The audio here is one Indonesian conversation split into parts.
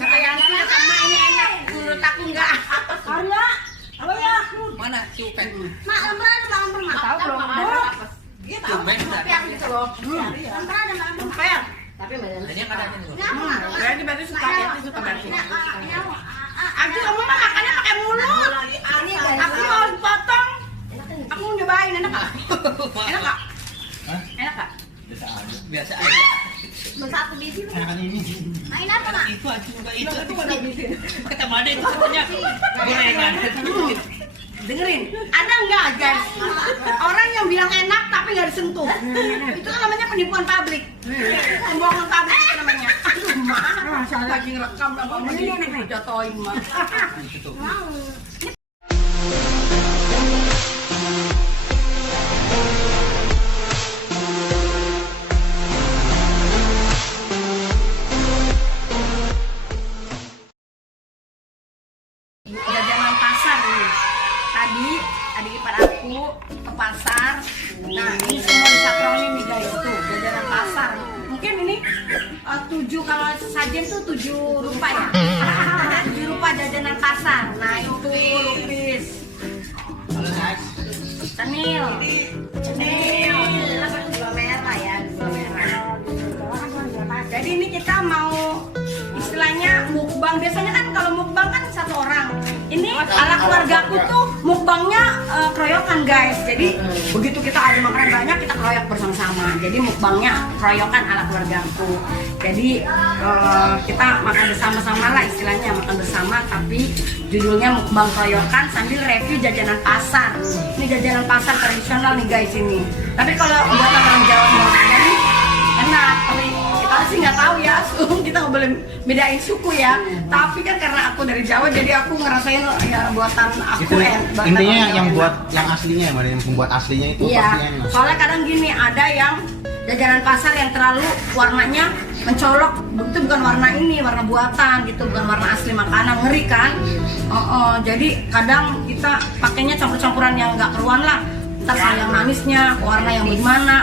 Kata Yanti sama ini enak, menurut aku enggak. Karya, halo ya. Mana cupet? Mak, lemperan ada lemper, tahu belum? Cupet Yang gitu loh. Lemperan ada lemper. Tapi banyak. Jadi yang ada ini loh. Berarti berarti suka berarti. Aku kamu makannya pakai mulut. Aku mau dipotong. Aku mau nyobain, enak nggak? Enak nggak? Enak nggak? Biasa aja. Bersatu biji. Makan ini. Main apa, Mak? Itu aja juga itu. Kata Made itu semuanya gorengan. Dengerin, ada nggak guys orang yang bilang enak tapi nggak disentuh? Itu kan namanya penipuan publik, pembohongan publik itu namanya. Aduh mah, lagi ngerekam apa ini jatoin mah. Jajanan pasar ini. Tadi adik ipar aku ke pasar. Nah ini semua disatroni nih guys tuh jajanan pasar. Mungkin ini 7 kalau sajen tuh 7 rupa ya. 7 rupa jajanan pasar. Nah itu lupis. Cenil. Apa tuh gula merah ya, gula merah. Jadi ini kita mau istilahnya mukbang. Biasanya kan kalau mukbang kan satu orang. Ini ala keluargaku tuh mukbangnya keroyokan guys. Jadi begitu kita ada makanan banyak kita keroyok bersama-sama. Jadi mukbangnya keroyokan ala keluargaku. Jadi kita makan bersama-sama lah istilahnya, makan bersama tapi judulnya mukbang keroyokan sambil review jajanan pasar. Ini jajanan pasar tradisional nih guys ini. Tapi kalau buat orang Jawa mau nih enak, tapi kita sih nggak tahu ya, kita nggak boleh bedain suku ya. Tapi kan karena aku dari Jawa, jadi aku ngerasain ya buatan aku itu intinya yang buat yang aslinya ya, yang pembuat aslinya itu iya. pasti enak. Soalnya kadang gini ada yang jajanan pasar yang terlalu warnanya mencolok, itu bukan warna ini, warna buatan gitu, bukan warna asli makanan, ngeri kan? Jadi kadang kita pakainya campur-campuran yang nggak keruan lah. Ntar yang manisnya, warna yang gimana,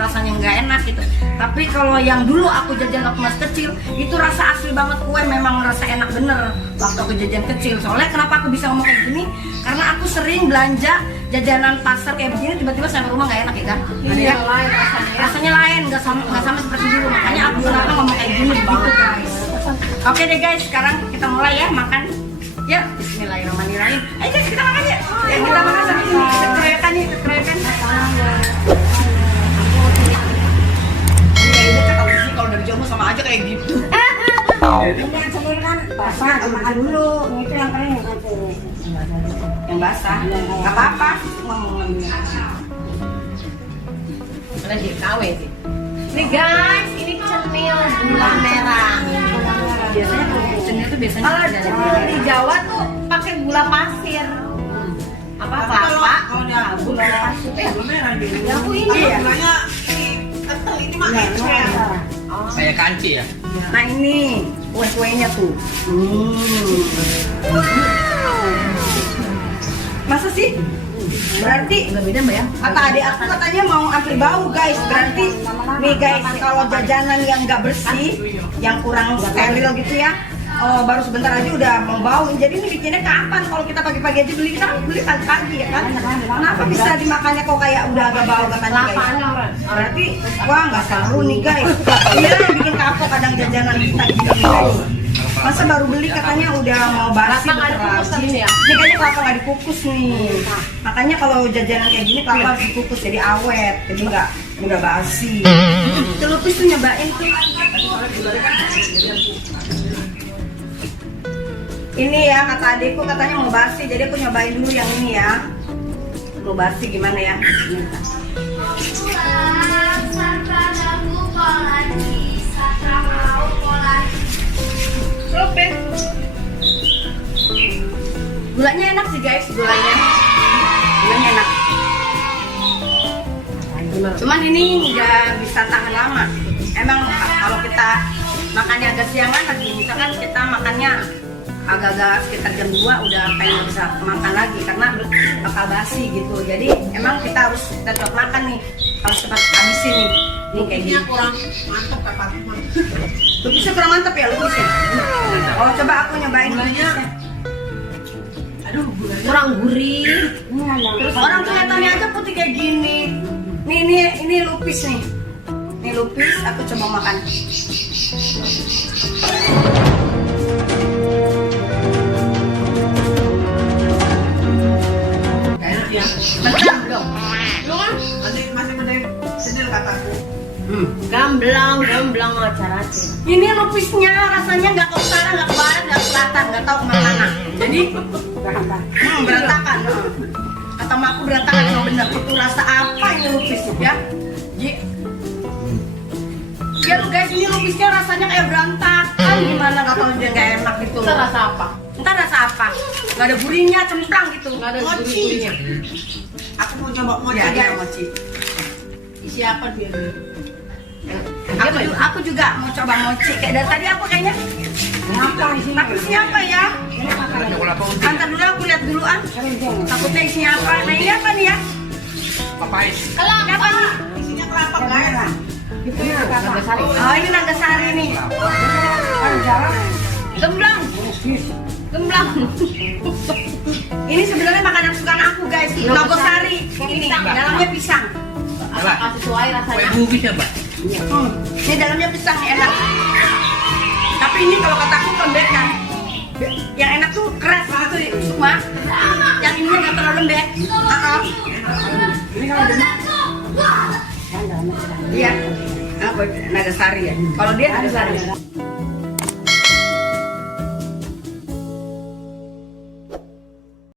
rasanya nggak enak gitu. Tapi kalau yang dulu aku jajan waktu masih kecil, itu rasa asli banget kue, memang rasa enak bener waktu aku jajan kecil. Soalnya kenapa aku bisa ngomong kayak gini? Karena aku sering belanja jajanan pasar kayak begini, tiba-tiba sampai rumah nggak enak ya kan? Iya, lain rasanya lain, nggak sama seperti dulu. Makanya aku kenapa ngomong kayak gini gitu guys. Oke deh guys, sekarang kita mulai ya makan. Ya, bismillahirrahmanirrahim. Ayo guys, kita makan ya. Ya kita makan sambil ini, kita keroyokan nih, kita keroyokan. Iya, ini kalau di sini kalau dari Jawa sama aja kayak gitu. Ini yang cenil kan basah, makan dulu. Itu yang kering nanti. Yang basah, nggak apa-apa. Lagi KW sih. Nih guys, ini cenil gula merah. Biasanya kalau cenil tuh biasanya kalau di Jawa tuh pakai gula pasir. Apa kelapa? Kalau dia Gula pasir ya. gula merah gitu. Ya aku ini ya. Gulanya kental ini mah encer. Kayak kanci ya. Nah ini kue-kuenya tuh. Masa sih? Berarti nggak beda mbak ya? Kata adik aku katanya mau ambil bau guys. Berarti nih guys kalau jajanan yang nggak bersih, yang kurang steril gitu ya, baru sebentar aja udah mau bau. Jadi ini bikinnya kapan? Kalau kita pagi-pagi aja beli, kita kan beli pagi-pagi ya kan? Kenapa bisa dimakannya kok kayak udah agak bau katanya guys? Berarti wah nggak seru nih guys. Iya yang bikin kapok kadang jajanan kita gini guys. Masa baru beli katanya udah mau basi ini ya? Ini kayaknya kelapa nggak dikukus nih. Makanya kalau jajanan kayak gini kelapa harus dikukus jadi awet, jadi nggak mudah basi. Celupis tuh nyobain tuh. Ini ya kata adikku katanya mau basi, jadi aku nyobain dulu yang ini ya. Mau basi gimana ya? Gulanya enak sih guys, gulanya enak. Cuman ini nggak bisa tahan lama. Emang kalau kita makannya agak siangan lagi, misalkan kita makannya agak-agak sekitar jam 2 udah pengen bisa makan lagi karena bakal basi gitu. Jadi emang kita harus tetap makan nih harus cepat habisin nih. Nih kayak gini. kurang mantap apa? Lupisnya kurang mantap ya lupisnya. Oh coba aku nyobain lupisnya. Aduh, gulanya. Kurang gurih. Terus Orang kelihatannya aja putih kayak gini. Ini lupis nih. Ini lupis, aku coba makan. enak ya. Betul dong. Lu kan masih mending sendiri kataku. Gamblang acara sih. Ini lupisnya rasanya nggak ke utara, nggak ke barat, nggak ke selatan, nggak tahu kemana. Jadi berantakan. Kata aku berantakan emang bener. Itu rasa apa ini lupis ya? Ya lu guys, ini lupisnya rasanya kayak berantakan. Gimana nggak tahu dia nggak enak gitu. Kita rasa apa? Entar rasa apa? Nggak ada gurihnya, cemplang gitu. Nggak ada Mochi. gurih-gurihnya. Aku mau coba mochi Ya, guys. mochi. Isi apa dia? Aku juga mau coba mochi. Kayak dari tadi aku kayaknya. Apa isinya? Tapi isinya apa ya? Antar dulu aku lihat duluan. Takutnya isinya apa? Nah ini apa nih ya? Papais. Ini apa nih? Isinya kelapa guys. Itu Nagasari. Oh ini Nagasari nih. Gemblang. Gemblang. Ini sebenarnya makanan kesukaan aku guys. Nagasari. Ini dalamnya pisang. Apa sesuai rasanya? Kue bugis ya, Mbak? Ini dalamnya pisang nih, enak. Tapi ini kalau kataku lembek kan. Yang enak tuh keras gitu semua. Yang ini nggak terlalu lembek. Ini kalau demak. Iya. Apa Nagasari ya? Kalau dia Nagasari.